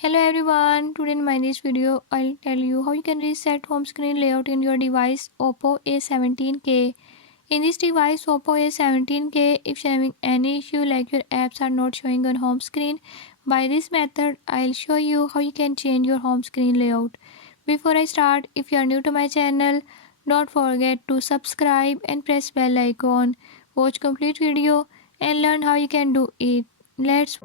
Hello everyone, today in my this video I'll tell you how you can reset home screen layout in your device Oppo A17k. In this device Oppo A17k, if you're having any issue like your apps are not showing on home screen, by this method I'll show you how you can change your home screen layout. Before I start, if you are new to my channel, don't forget to subscribe and press bell icon. Watch complete video and learn how you can do it. Let's